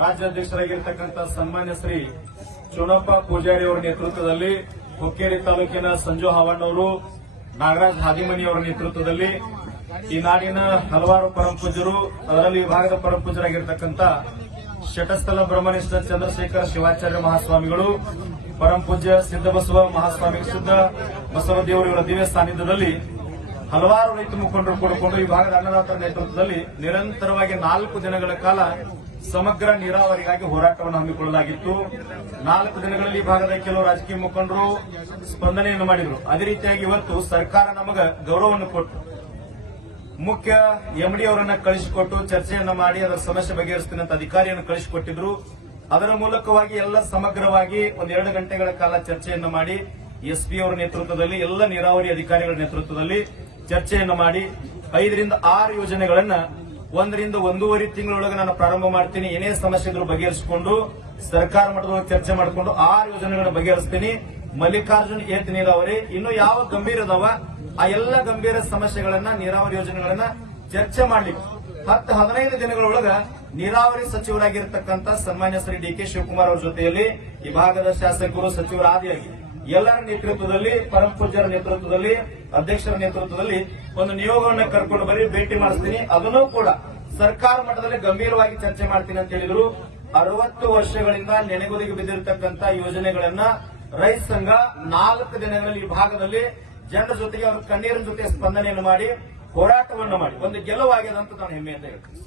ರಾಜ್ಯಾಧ್ಯಕ್ಷರಾಗಿರ್ತಕ್ಕಂಥ ಸನ್ಮಾನ್ಯ ಶ್ರೀ ಚುನಪ್ಪ ಪೂಜಾರಿ ಅವರ ನೇತೃತ್ವದಲ್ಲಿ ಹುಕ್ಕೇರಿ ತಾಲೂಕಿನ ಸಂಜು ಹಾವಣ್ಣವರು, ನಾಗರಾಜ್ ಹಾದಿಮನಿ ಅವರ ನೇತೃತ್ವದಲ್ಲಿ ಈ ನಾಡಿನ ಹಲವಾರು ಪರಮಪೂಜ್ಯರು, ಅದರಲ್ಲಿ ವಿಭಾಗದ ಪರಮಪೂಜ್ಯರಾಗಿರ್ತಕ್ಕಂಥ ಶಟಸ್ಥಲ ಬ್ರಹ್ಮನಿಷ್ಠ ಚಂದ್ರಶೇಖರ ಶಿವಾಚಾರ್ಯ ಮಹಾಸ್ವಾಮಿಗಳು, ಪರಮಪೂಜ್ಯ ಸಿದ್ದಬಸವ ಮಹಾಸ್ವಾಮಿ, ಸಿದ್ದ ಬಸವದೇವರು ಇವರ ದಿವ್ಯ ಸಾನ್ನಿಧ್ಯದಲ್ಲಿ ಹಲವಾರು ರೈತ ಮುಖಂಡರು ಕೂಡಿಕೊಂಡು ಈ ಭಾಗದ ಅನ್ನದಾತರ ನೇತೃತ್ವದಲ್ಲಿ ನಿರಂತರವಾಗಿ 4 ದಿನಗಳ ಕಾಲ ಸಮಗ್ರ ನೀರಾವರಿಗಾಗಿ ಹೋರಾಟವನ್ನು ಹಮ್ಮಿಕೊಳ್ಳಲಾಗಿತ್ತು. 4 ದಿನಗಳಲ್ಲಿ ಈ ಭಾಗದ ಕೆಲವು ರಾಜಕೀಯ ಮುಖಂಡರು ಸ್ಪಂದನೆಯನ್ನು ಮಾಡಿದರು. ಅದೇ ರೀತಿಯಾಗಿ ಇವತ್ತು ಸರ್ಕಾರ ನಮಗ ಗೌರವವನ್ನು ಕೊಟ್ಟು ಮುಖ್ಯ ಎಂಡಿ ಅವರನ್ನ ಕಳಿಸಿಕೊಟ್ಟು ಚರ್ಚೆಯನ್ನ ಮಾಡಿ ಅದರ ಸಮಸ್ಯೆ ಬಗೆಹರಿಸ್ತೀನಿ ಅಂತ ಅಧಿಕಾರಿಯನ್ನು ಕಳಿಸಿಕೊಟ್ಟಿದ್ರು. ಅದರ ಮೂಲಕವಾಗಿ ಎಲ್ಲ ಸಮಗ್ರವಾಗಿ 1-2 ಗಂಟೆಗಳ ಕಾಲ ಚರ್ಚೆಯನ್ನು ಮಾಡಿ ಎಸ್ಪಿ ಅವರ ನೇತೃತ್ವದಲ್ಲಿ ಎಲ್ಲ ನೀರಾವರಿ ಅಧಿಕಾರಿಗಳ ನೇತೃತ್ವದಲ್ಲಿ ಚರ್ಚೆಯನ್ನು ಮಾಡಿ 5 ರಿಂದ 6 ಯೋಜನೆಗಳನ್ನ 1 ರಿಂದ 1.5 ತಿಂಗಳೊಳಗೆ ನಾನು ಪ್ರಾರಂಭ ಮಾಡ್ತೀನಿ. ಏನೇ ಸಮಸ್ಯೆ ಇದ್ರೂ ಬಗೆಹರಿಸಿಕೊಂಡು ಸರ್ಕಾರ ಮಟ್ಟದೊಳಗೆ ಚರ್ಚೆ ಮಾಡಿಕೊಂಡು 6 ಯೋಜನೆಗಳನ್ನು ಬಗೆಹರಿಸ್ತೀನಿ. ಮಲ್ಲಿಕಾರ್ಜುನ್ ಏತ್ ನೀರಾವರಿ ಇನ್ನು ಯಾವ ಗಂಭೀರ ಅದಾವ ಆ ಎಲ್ಲ ಗಂಭೀರ ಸಮಸ್ಯೆಗಳನ್ನ ನೀರಾವರಿ ಯೋಜನೆಗಳನ್ನ ಚರ್ಚೆ ಮಾಡ್ಲಿಕ್ಕೆ 10-15 ದಿನಗಳೊಳಗ ನೀರಾವರಿ ಸಚಿವರಾಗಿರ್ತಕ್ಕಂಥ ಸನ್ಮಾನ್ಯ ಶ್ರೀ ಡಿ.ಕೆ. ಶಿವಕುಮಾರ್ ಅವರ ಜೊತೆಯಲ್ಲಿ ಈ ಭಾಗದ ಶಾಸಕರು, ಸಚಿವರ ಆದಿಯಾಗಿ ಎಲ್ಲರ ನೇತೃತ್ವದಲ್ಲಿ, ಪರಮಪೂಜ್ಯರ ನೇತೃತ್ವದಲ್ಲಿ, ಅಧ್ಯಕ್ಷರ ನೇತೃತ್ವದಲ್ಲಿ ಒಂದು ನಿಯೋಗವನ್ನು ಕರ್ಕೊಂಡು ಬರೀ ಭೇಟಿ ಮಾಡಿಸ್ತೀನಿ. ಅದನ್ನೂ ಕೂಡ ಸರ್ಕಾರ ಮಟ್ಟದಲ್ಲಿ ಗಂಭೀರವಾಗಿ ಚರ್ಚೆ ಮಾಡ್ತೀನಿ ಅಂತ ಹೇಳಿದ್ರು. 60 ವರ್ಷಗಳಿಂದ ನೆನೆಗುದಿಗೆ ಬಿದ್ದಿರತಕ್ಕಂಥ ಯೋಜನೆಗಳನ್ನ ರೈತ ಸಂಘ 4 ದಿನಗಳಲ್ಲಿ ಈ ಭಾಗದಲ್ಲಿ ಜನರ ಜೊತೆಗೆ ಅವರ ಕಣ್ಣೀರಿನ ಜೊತೆ ಸ್ಪಂದನೆಯನ್ನು ಮಾಡಿ ಹೋರಾಟವನ್ನು ಮಾಡಿ ಒಂದು ಗೆಲುವಾಗಿದೆ ಅಂತ ನಾನು ಹೆಮ್ಮೆಯಿಂದ ಹೇಳ್ತೀನಿ.